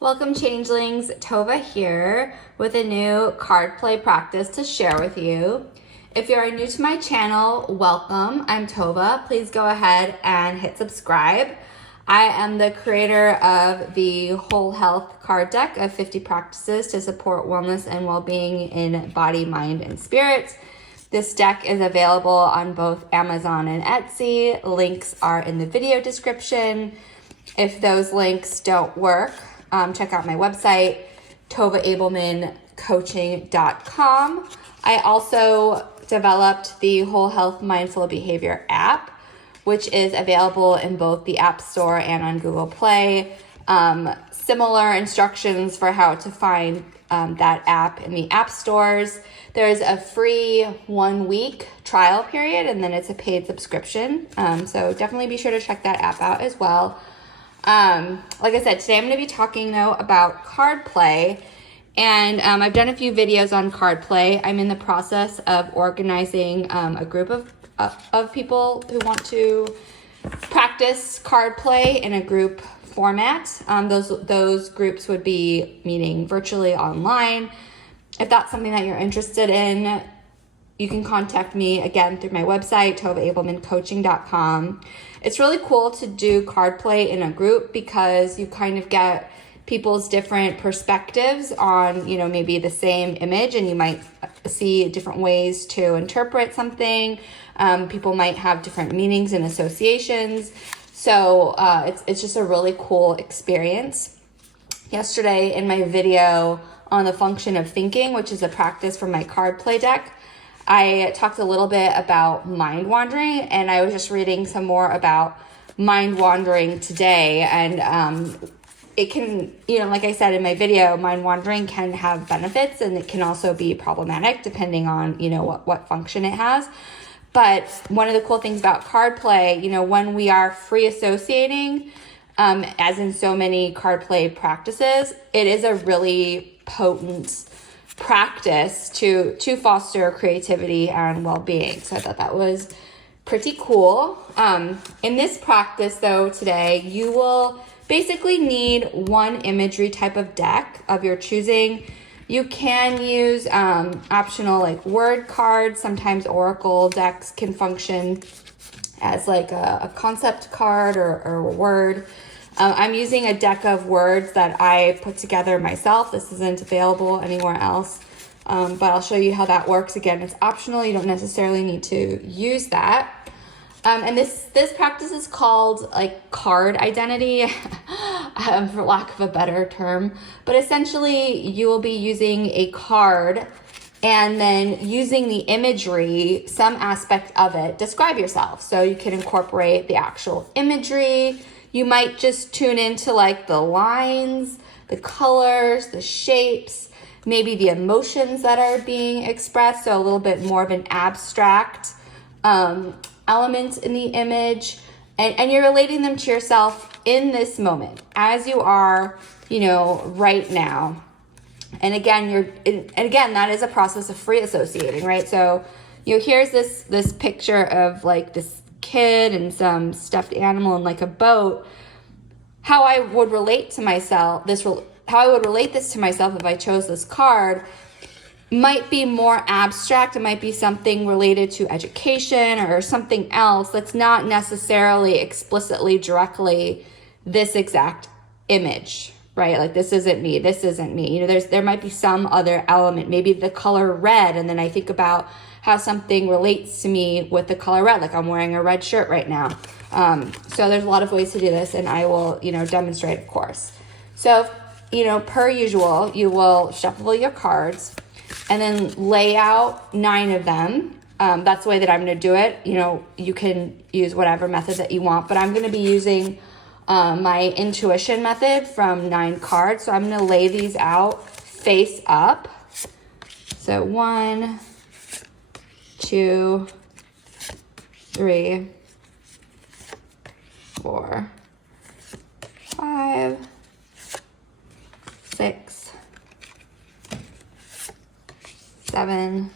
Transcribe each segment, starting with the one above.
Welcome Changelings, Tova here with a new card play practice to share with you. If you are new to my channel, welcome. I'm Tova. Please go ahead and hit subscribe. I am the creator of the Whole Health card deck of 50 practices to support wellness and well-being in body, mind, and spirit. This deck is available on both Amazon and Etsy. Links are in the video description. If those links don't work, check out my website, tovaabelmancoaching.com. I also developed the Whole Health Mindful Behavior app, which is available in both the App Store and on Google Play. Similar instructions for how to find that app in the app stores. There's a free 1-week trial period, and then it's a paid subscription. So definitely be sure to check that app out as well. Like I said, today I'm going to be talking though about CardPlay, and I've done a few videos on CardPlay. I'm in the process of organizing a group of people who want to practice CardPlay in a group format. Those groups would be meeting virtually online. If that's something that you're interested in, you can contact me again through my website, tovaabelmancoaching.com. It's really cool to do card play in a group because you kind of get people's different perspectives on, maybe the same image, and you might see different ways to interpret something. People might have different meanings and associations. So it's just a really cool experience. Yesterday in my video on the function of thinking, which is a practice for my card play deck, I talked a little bit about mind wandering, and I was just reading some more about mind wandering today. And it can, like I said in my video, mind wandering can have benefits, and it can also be problematic depending on, what function it has. But one of the cool things about card play, when we are free associating, as in so many card play practices, it is a really potent practice to foster creativity and well-being. So I thought that was pretty cool. In this practice though today, you will basically need one imagery type of deck of your choosing. You can use optional like word cards. Sometimes oracle decks can function as like a concept card or a word. I'm using a deck of words that I put together myself. This isn't available anywhere else, but I'll show you how that works. Again, it's optional. You don't necessarily need to use that. And this practice is called like card identity, for lack of a better term. But essentially, you will be using a card and then using the imagery, some aspect of it, describe yourself. So you can incorporate the actual imagery. You might just tune into like the lines, the colors, the shapes, maybe the emotions that are being expressed. So a little bit more of an abstract element in the image. And you're relating them to yourself in this moment as you are, right now. And again, that is a process of free associating, right? So, here's this picture of like this kid and some stuffed animal and like a boat. How I would relate to myself, how I would relate this to myself if I chose this card might be more abstract. It might be something related to education or something else that's not necessarily explicitly directly this exact image, right? Like this isn't me, this isn't me. There might be some other element, maybe the color red, and then I think about how something relates to me with the color red, like I'm wearing a red shirt right now. So there's a lot of ways to do this, and I will, demonstrate, of course. So, per usual, you will shuffle your cards and then lay out 9 of them. That's the way that I'm going to do it. You can use whatever method that you want, but I'm going to be using my intuition method from 9 cards. So I'm going to lay these out face up. So 1, 2, 3, 4, 5, 6, 7,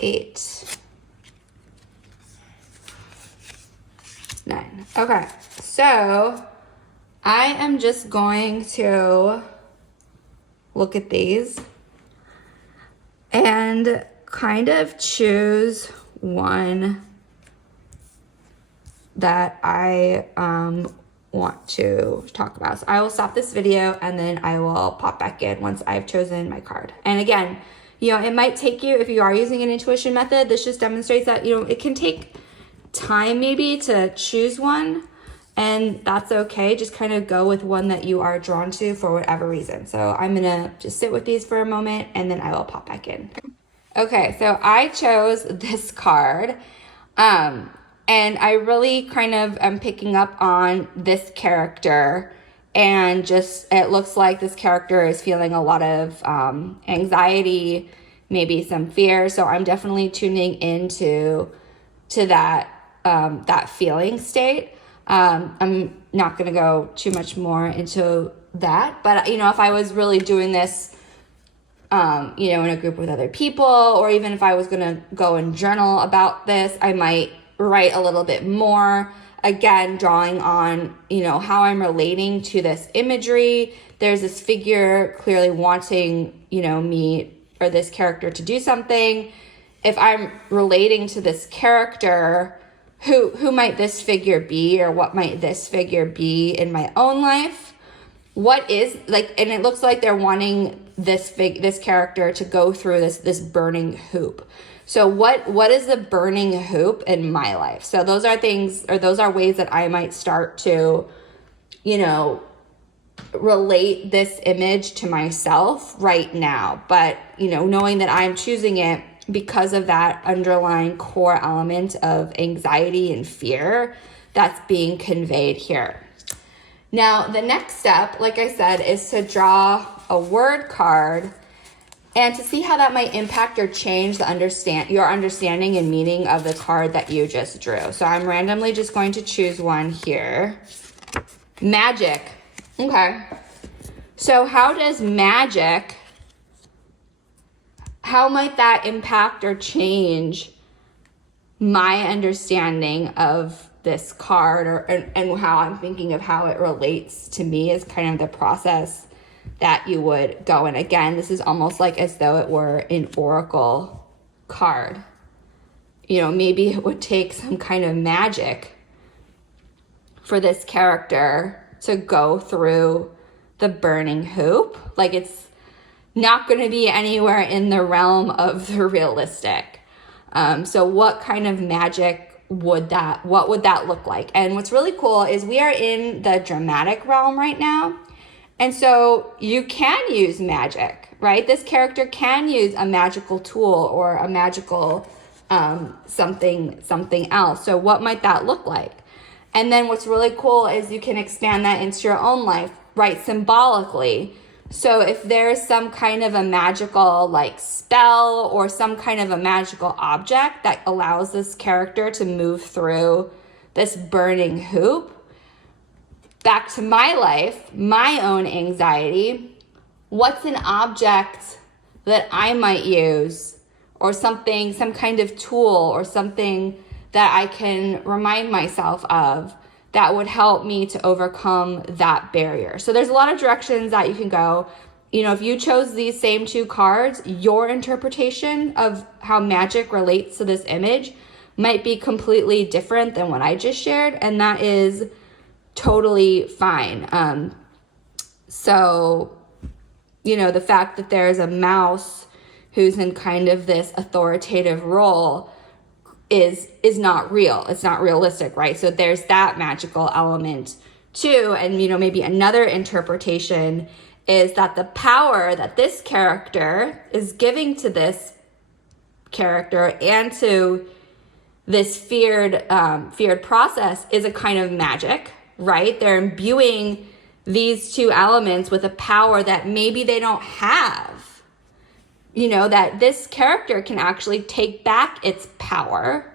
8, 9. Okay, so So I am just going to look at these and kind of choose one that I want to talk about. So I will stop this video and then I will pop back in once I've chosen my card. And again, you know, it might take you, if you are using an intuition method, this just demonstrates that, you know, it can take time maybe to choose one, and that's okay. Just kind of go with one that you are drawn to for whatever reason. So I'm gonna just sit with these for a moment and then I will pop back in. Okay, so I chose this card. And I really kind of am picking up on this character, and just it looks like this character is feeling a lot of anxiety, maybe some fear. So I'm definitely tuning into that feeling state. I'm not going to go too much more into that, but you know, if I was really doing this, you know, in a group with other people, or even if I was going to go and journal about this, I might write a little bit more, again drawing on, you know, how I'm relating to this imagery. There's this figure clearly wanting, you know, me or this character to do something. If I'm relating to this character, who might this figure be, or what might this figure be in my own life? What is, like, and it looks like they're wanting this character to go through this burning hoop. So what is the burning hoop in my life? So those are things, or those are ways that I might start to, you know, relate this image to myself right now. But, you know, knowing that I'm choosing it because of that underlying core element of anxiety and fear that's being conveyed here. Now, the next step, like I said, is to draw a word card and to see how that might impact or change your understanding and meaning of the card that you just drew. So I'm randomly just going to choose one here. Magic. Okay. So how might that impact or change my understanding of this card, and how I'm thinking of how it relates to me is kind of the process that you would go. And again, this is almost like as though it were an oracle card. You know, maybe it would take some kind of magic for this character to go through the burning hoop. Like, it's not going to be anywhere in the realm of the realistic. So what kind of magic what would that look like? And what's really cool is we are in the dramatic realm right now. And so you can use magic, right? This character can use a magical tool or a magical something else. So what might that look like? And then what's really cool is you can expand that into your own life, right? Symbolically. So if there's some kind of a magical like spell or some kind of a magical object that allows this character to move through this burning hoop, back to my life, my own anxiety, what's an object that I might use, or something, some kind of tool or something that I can remind myself of that would help me to overcome that barrier. So there's a lot of directions that you can go. You know, if you chose these same two cards, your interpretation of how magic relates to this image might be completely different than what I just shared, and that is totally fine. So, you know, the fact that there's a mouse who's in kind of this authoritative role is not real. It's not realistic, right? So there's that magical element too. And, you know, maybe another interpretation is that the power that this character is giving to this character and to this feared process is a kind of magic, right? They're imbuing these two elements with a power that maybe they don't have. You know, that this character can actually take back its power.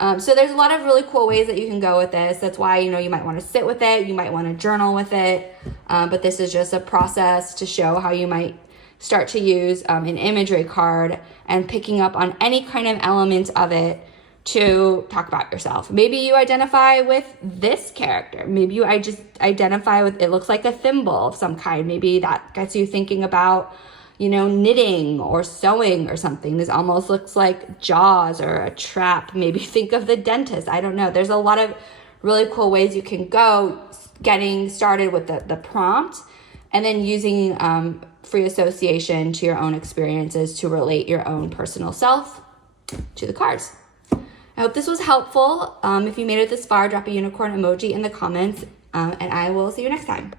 So there's a lot of really cool ways that you can go with this. That's why, you know, you might want to sit with it. You might want to journal with it. But this is just a process to show how you might start to use an imagery card and picking up on any kind of element of it to talk about yourself. Maybe you identify with this character. Maybe you just identify with, it looks like a thimble of some kind. Maybe that gets you thinking about, you know, knitting or sewing or something. This almost looks like Jaws or a trap. Maybe think of the dentist. I don't know. There's a lot of really cool ways you can go getting started with the prompt and then using free association to your own experiences to relate your own personal self to the cards. I hope this was helpful. If you made it this far, drop a unicorn emoji in the comments, and I will see you next time.